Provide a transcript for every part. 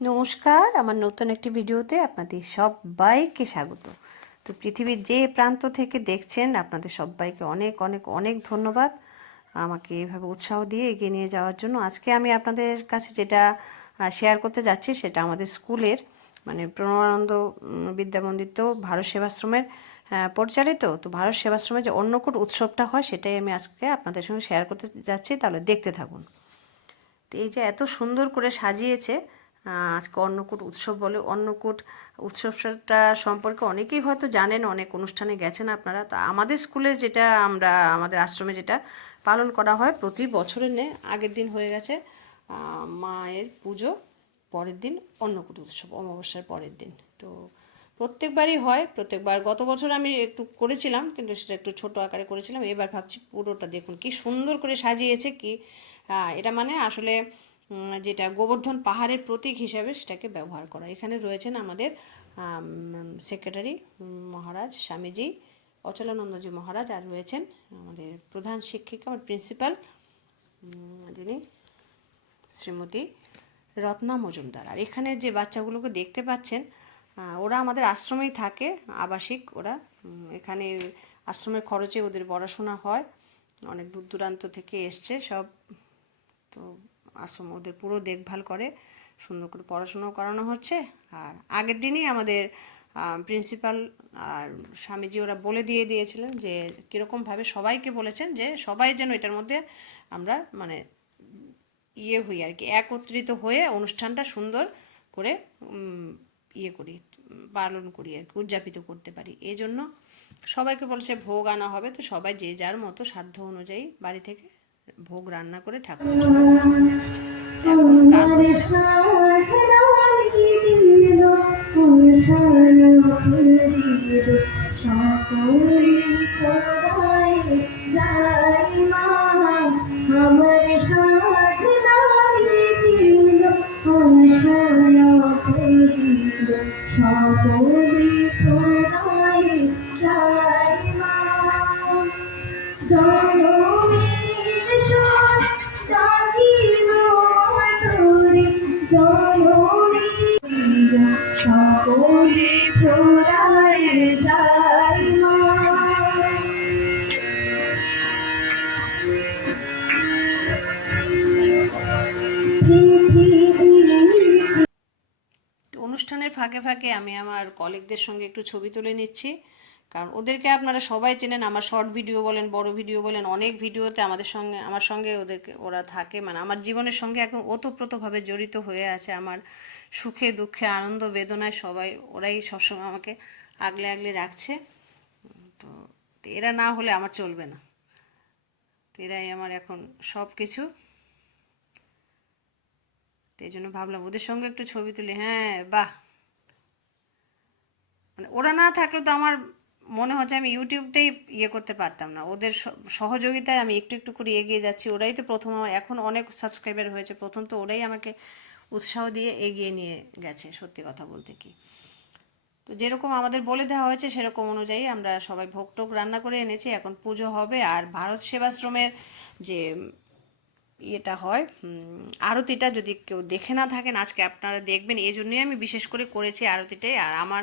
নমস্কার, আমার নতুন একটি ভিডিওতে আপনাদের সবাইকে স্বাগত। তো পৃথিবীর যে প্রান্ত থেকে দেখছেন আপনাদের সবাইকে অনেক অনেক অনেক ধন্যবাদ আমাকে এভাবে উৎসাহ দিয়ে এগিয়ে নিয়ে যাওয়ার জন্য। আজকে আমি আপনাদের কাছে যেটা শেয়ার করতে যাচ্ছি সেটা আমাদের স্কুলের মানে প্রণবানন্দ বিদ্যামন্দির ভারত সেবাশ্রমের পরিচালিত। তো ভারত সেবাশ্রমে যে অন্নকূট উৎসবটা হয় সেটাই আমি আজকে আপনাদের সঙ্গে শেয়ার করতে যাচ্ছি, তাহলে দেখতে থাকুন। তো এই যে এত সুন্দর করে সাজিয়েছে আজকে অন্নকূট উৎসব বলে। অন্নকূট উৎসবটা সম্পর্কে অনেকেই হয়তো জানেন, অনেক অনুষ্ঠানে গেছেন আপনারা। তো আমাদের স্কুলে যেটা আমাদের আশ্রমে যেটা পালন করা হয় প্রতি বছরের আগের দিন হয়ে গেছে মায়ের পুজো, পরের দিন অন্নকূট উৎসব, অমাবস্যার পরের দিন। তো প্রত্যেকবারই হয়, প্রত্যেকবার। গত বছর আমি একটু করেছিলাম কিন্তু সেটা একটু ছোট আকারে করেছিলাম, এবার ভাবছি পুরোটা দেখুন কি সুন্দর করে সাজিয়েছে। কি এটা মানে আসলে যেটা গোবর্ধন পাহাড়ের প্রতীক হিসাবে সেটাকে ব্যবহার করা। এখানে রয়েছেন আমাদের সেক্রেটারি মহারাজ স্বামীজি অচলানন্দজি মহারাজ, আর রয়েছেন আমাদের প্রধান শিক্ষিকা বা প্রিন্সিপাল যিনি শ্রীমতী রত্না মজুমদার। আর এখানে যে বাচ্চাগুলোকে দেখতে পাচ্ছেন ওরা আমাদের আশ্রমেই থাকে, আবাসিক। ওরা এখানে আশ্রমের খরচে ওদের পড়াশোনা হয়, অনেক দূর দূরান্ত থেকে এসছে সব। তো আশ্রম ওদের পুরো দেখভাল করে, সুন্দর করে পড়াশোনাও করানো হচ্ছে। আর আগের দিনই আমাদের প্রিন্সিপাল আর স্বামীজি ওরা বলে দিয়েছিলেন যে কীরকমভাবে সবাইকে বলেছেন যে সবাই যেন এটার মধ্যে আমরা মানে হই আর কি, একত্রিত হয়ে অনুষ্ঠানটা সুন্দর করে করি, পালন করি আর কি, উদযাপিত করতে পারি। এই জন্য সবাইকে বলেছে ভোগ আনা হবে। তো সবাই যে যার মতো সাধ্য অনুযায়ী বাড়ি থেকে ভোগ রান্না করে ঠাকুরের জন্য এখন গান হচ্ছে। অনুষ্ঠানের ফাঁকে ফাঁকে আমি আমার কলিগদের সঙ্গে একটু ছবি তুলে নিচ্ছি, কারণ ওদেরকে আপনারা সবাই চেনেন। আমার শর্ট ভিডিও বলেন, বড় ভিডিও বলেন, অনেক ভিডিওতে আমার সঙ্গে ওরা থাকে, মানে আমার জীবনের সঙ্গে এখন ওতপ্রোতভাবে জড়িত হয়ে আছে। আমার সুখে দুঃখে আনন্দ বেদনায় সবাই ওরাই সবসময় আমাকে আগলে আগলে রাখছে। তো এরা না হলে আমার চলবে না, তো এরাই আমার এখন সব কিছু। তো এই জন্য ভাবলাম ওদের সঙ্গে একটু ছবি তুলি। হ্যাঁ, বাহ, মানে ওরা না থাকলে তো আমার মনে হচ্ছে আমি ইউটিউবটাই করতে পারতাম না। ওদের সহযোগিতায় আমি একটু একটু করে এগিয়ে যাচ্ছি। ওরাই তো প্রথম, এখন অনেক সাবস্ক্রাইবার হয়েছে, প্রথম তো ওরাই আমাকে উৎসাহ দিয়ে এগিয়ে নিয়ে গেছে, সত্যি কথা বলতে কি। তো যেরকম আমাদের বলে দেওয়া হয়েছে সেরকম অনুযায়ী আমরা সবাই ভোগ টোগ রান্না করে এনেছি, এখন পুজো হবে। আর ভারত সেবাশ্রমের যে ইয়েটা হয় আরতিটা, যদি কেউ দেখে না থাকেন আজকে আপনারা দেখবেন। এই জন্যই আমি বিশেষ করে করেছি আরতিটাই। আর আমার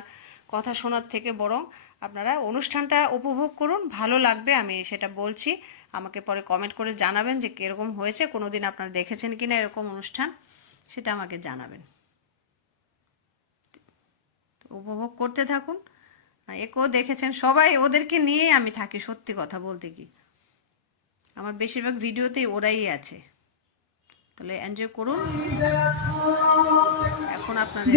কথা শোনার থেকে বরং আপনারা অনুষ্ঠানটা উপভোগ করুন, ভালো লাগবে, আমি সেটা বলছি। আমাকে পরে কমেন্ট করে জানাবেন যে কীরকম হয়েছে, কোনো দিন আপনারা দেখেছেন কি না এরকম অনুষ্ঠান, সেটা আমাকে জানাবেন। উপভোগ করতে থাকুন। একেও দেখেছেন, সবাই ওদেরকে নিয়েই আমি থাকি, সত্যি কথা বলতে কি। আমার বেশিরভাগ ভিডিওতেই ওরাই আছে, তাহলে এনজয় করুন। এখন আপনাদের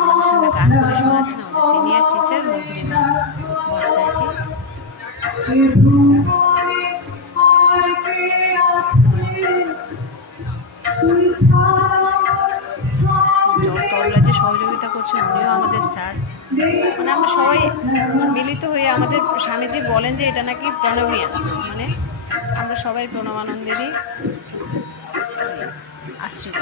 আমাদের সঙ্গে গান করে শোনাচ্ছেন আমাদের সিনিয়র টিচার মধুরিমা ভট্টাচার্য। তবলা যে সহযোগিতা করছেন উনিও আমাদের স্যার। মানে আমরা সবাই মিলিত হয়ে, আমাদের স্বামীজি বলেন যে এটা নাকি প্রণবিয়ান্স, মানে আমরা সবাই প্রণবানন্দেরই আশ্রিত।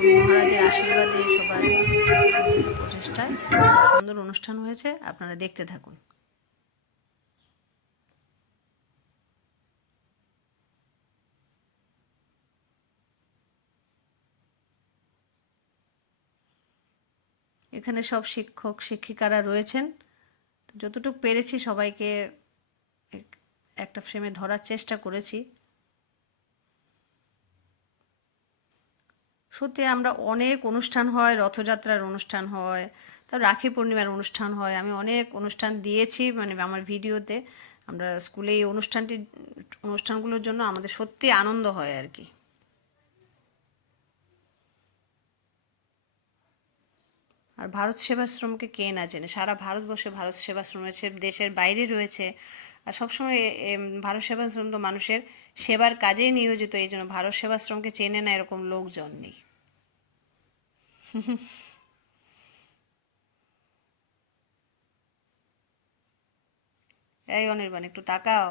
গুরু মহারাজের আশীর্বাদে সবার মিলিত প্রচেষ্টায় সুন্দর অনুষ্ঠান হয়েছে, আপনারা দেখতে থাকুন। এখানে সব শিক্ষক শিক্ষিকারা রয়েছেন, যতটুকু পেরেছি সবাইকে একটা ফ্রেমে ধরার চেষ্টা করেছি। সত্যি আমরা অনেক অনুষ্ঠান হয়, রথযাত্রার অনুষ্ঠান হয়, তার রাখি পূর্ণিমার অনুষ্ঠান হয়, আমি অনেক অনুষ্ঠান দিয়েছি মানে আমার ভিডিওতে। আমরা স্কুলে এই অনুষ্ঠানগুলোর জন্য আমাদের সত্যি আনন্দ হয় আর কি। আর ভারত সেবাশ্রমকে কে না চেনে, সারা ভারতবর্ষে ভারত সেবাশ্রম রয়েছে, দেশের বাইরে রয়েছে। আর সবসময় ভারত সেবাশ্রম তো মানুষের সেবার কাজেই নিয়োজিত, এই জন্য ভারত সেবাশ্রমকে চেনে না এরকম লোকজন নেই। এই অনির্বাণ একটু তাকাও।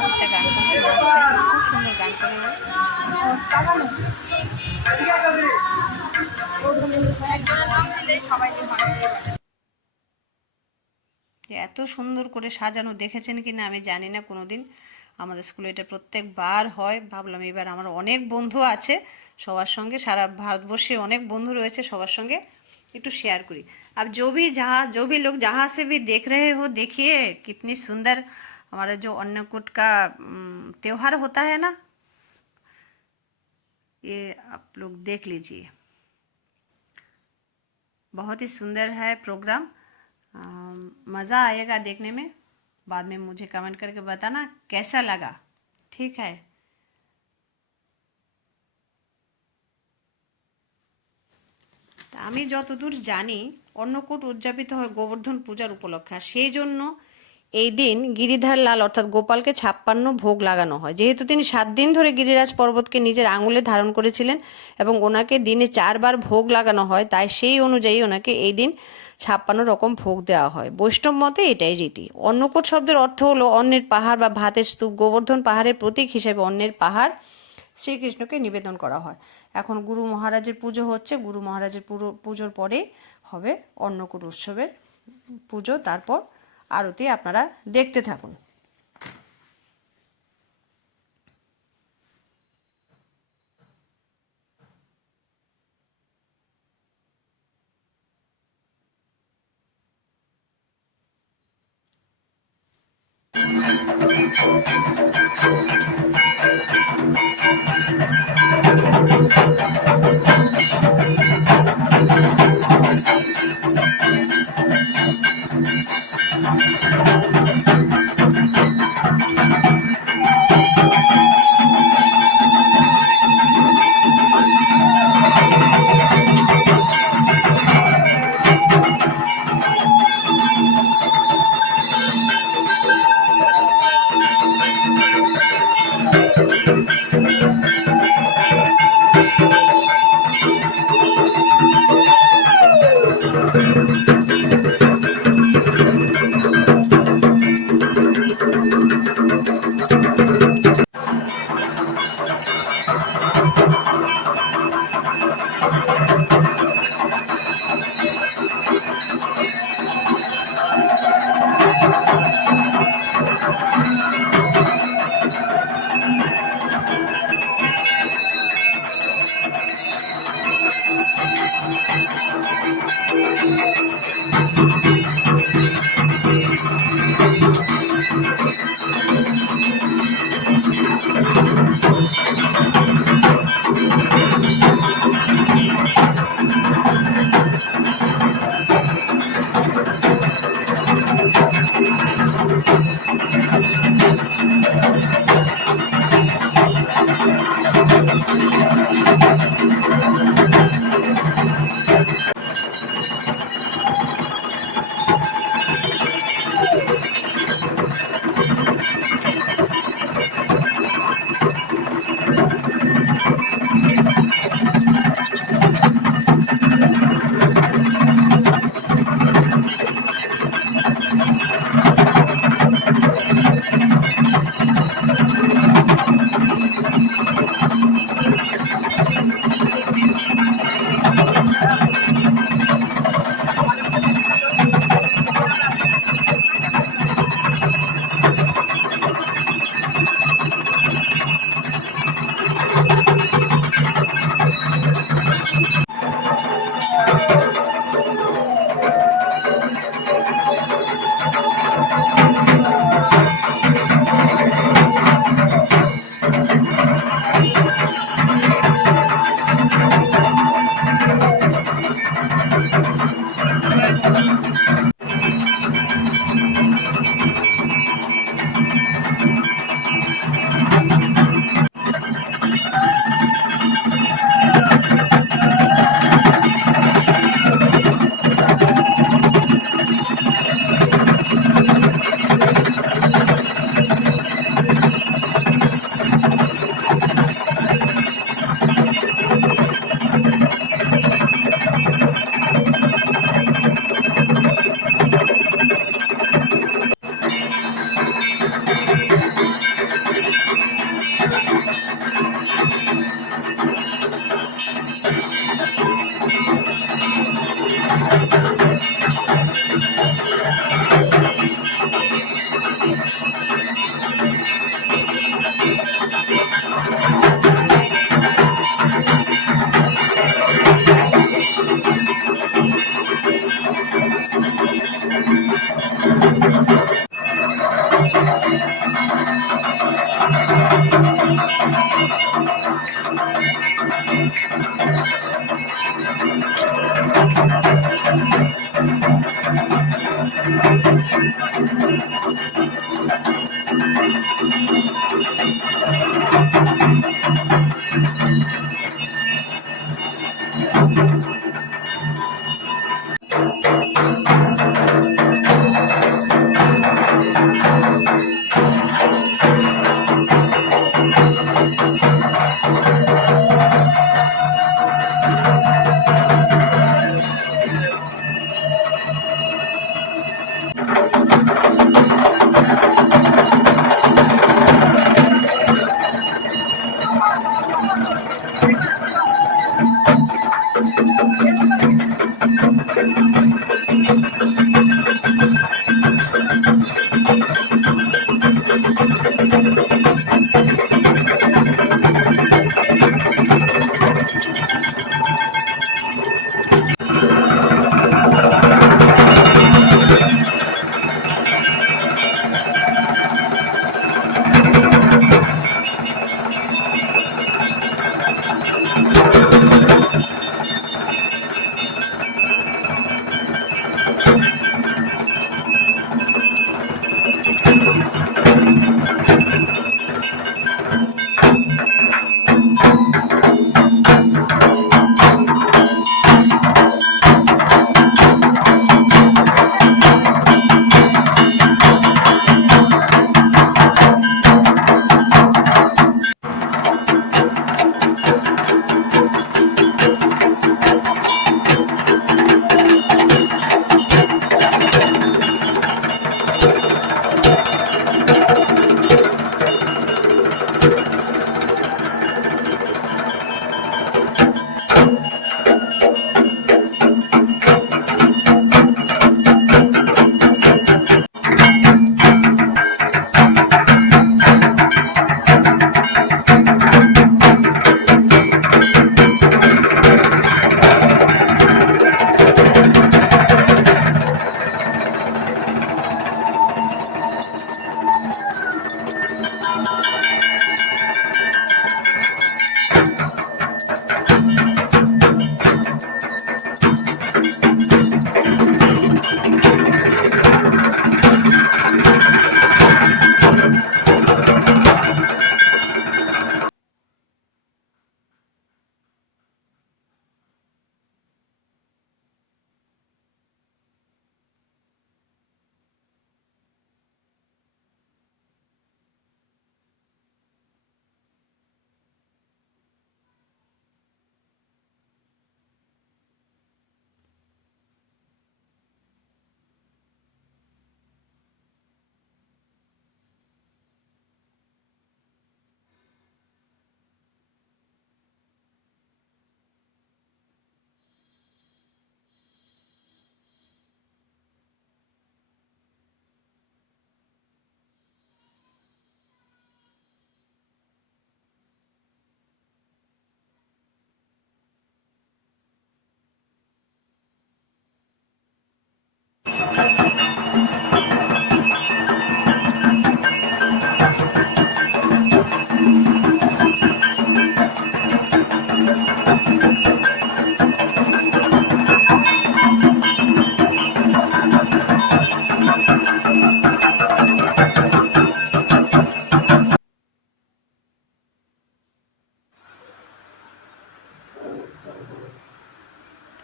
সঞ্চিতা গান টান শোনাচ্ছে, খুব সুন্দর গান করে ও। এত সুন্দর করে সাজানো দেখেছেন কি না আমি জানি না, কোনোদিন আমাদের স্কুলে এটা প্রত্যেকবার হয়। ভাবলাম এবার আমার অনেক বন্ধু আছে সবার সঙ্গে, সারা ভারতবর্ষে অনেক বন্ধু রয়েছে, সবার সঙ্গে একটু शेयर करी। अब जो भी लोग जहाँ से भी देख रहे हो, देखिए कितनी सुंदर हमारा जो अन्नकूट का त्योहार होता है ना, ये आप लोग देख लीजिए, बहुत ही सुंदर है प्रोग्राम। मज़ा आएगा देखने में। बाद में मुझे कमेंट करके बताना कैसा लगा, ठीक है। আমি যতদূর জানি অন্নকূট উদযাপিত হয় গোবর্ধন পূজার উপলক্ষে, আর সেই জন্য এই দিন গিরিধার লাল অর্থাৎ গোপালকে 56 ভোগ লাগানো হয়। যেহেতু তিনি 7 দিন ধরে গিরিরাজ পর্বতকে নিজের আঙুলে ধারণ করেছিলেন এবং ওনাকে দিনে 4 বার ভোগ লাগানো হয়, তাই সেই অনুযায়ী ওনাকে এই দিন 56 রকম ভোগ দেওয়া হয়। বৈষ্ণব মতে এটাই রীতি। অন্নকূট শব্দের অর্থ হলো অন্নের পাহাড় বা ভাতের স্তূপ। গোবর্ধন পাহাড়ের প্রতীক হিসেবে অন্নের পাহাড় শ্রীকৃষ্ণকে নিবেদন করা হয়। এখন গুরু মহারাজের পুজো হচ্ছে, গুরু মহারাজের পুজোর পরে হবে অন্নকূট উৎসবের পুজো, তারপর আরতি। আপনারা দেখতে থাকুন।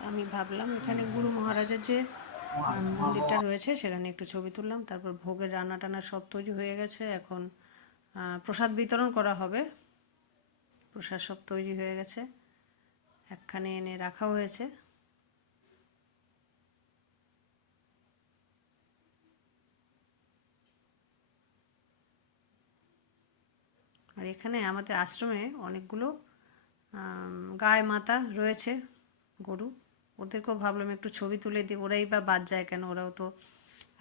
আমি ভাবলাম এখানে গুরু মহারাজের যে মন্দিরটা রয়েছে সেখানে একটু ছবি তুললাম। তারপর ভোগের রান্না টান্না সব তৈরি হয়ে গেছে, এখন প্রসাদ বিতরণ করা হবে। প্রসাদ সব তৈরি হয়ে গেছে, একখানে এনে রাখা হয়েছে। আর এখানে আমাদের আশ্রমে অনেকগুলো গায়ে মাতা রয়েছে, গরু। ওদেরকেও ভাবলাম একটু ছবি তুলে দিই, ওরাই বা বাদ যায় কেন, ওরাও তো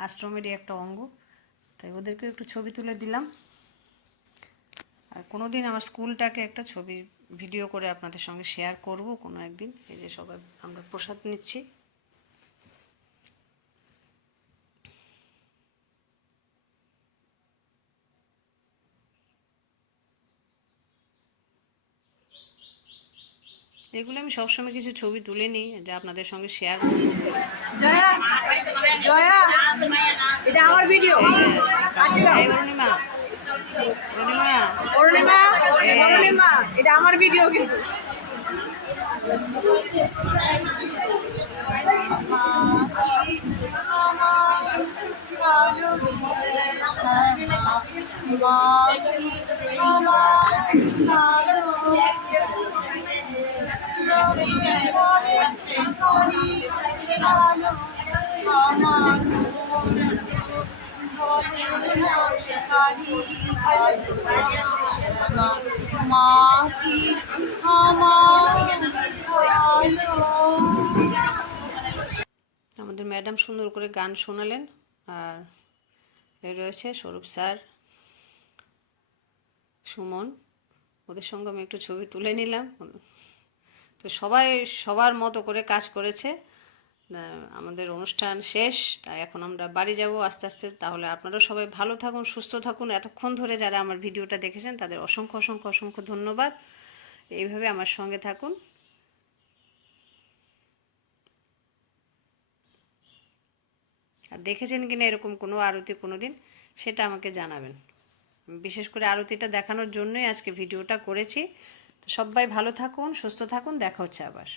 আশ্রমেরই একটা অঙ্গ, তাই ওদেরকেও একটু ছবি তুলে দিলাম। আর কোনো দিন আমার স্কুলটাকে একটা ছবি ভিডিও করে আপনাদের সঙ্গে শেয়ার করব কোনো একদিন। এই যে সবাই আমরা প্রসাদ নিচ্ছি। এগুলো আমি সবসময় কিছু ছবি তুলে নিই যা আপনাদের সঙ্গে শেয়ার করব। জয়া জয়া এটা আমার ভিডিও। এই যে এই অরুণিমা, অরুণিমা, অরুণিমা এই অরুণিমা এটা আমার ভিডিও কিন্তু। মা কি আমার আমাদের ম্যাডাম সুন্দর করে গান শোনালেন। আর এ রয়েছে স্বরূপ স্যার, সুমন, ওদের সঙ্গে আমি একটু ছবি তুলে নিলাম। তো সবাই সবার মতো করে কাজ করেছে। আমাদের অনুষ্ঠান শেষ, তাই এখন আমরা বাড়ি যাব আস্তে আস্তে। তাহলে আপনারাও সবাই ভালো থাকুন, সুস্থ থাকুন। এতক্ষণ ধরে যারা আমার ভিডিওটা দেখেছেন তাদের অসংখ্য অসংখ্য অসংখ্য ধন্যবাদ। এইভাবে আমার সঙ্গে থাকুন। আর দেখেছেন কিনা এরকম কোনো আরতি কোনো দিন, সেটা আমাকে জানাবেন। বিশেষ করে আরতিটা দেখানোর জন্যই আজকে ভিডিওটা করেছি। তো সবাই ভালো থাকুন, সুস্থ থাকুন, দেখা হচ্ছে আবার।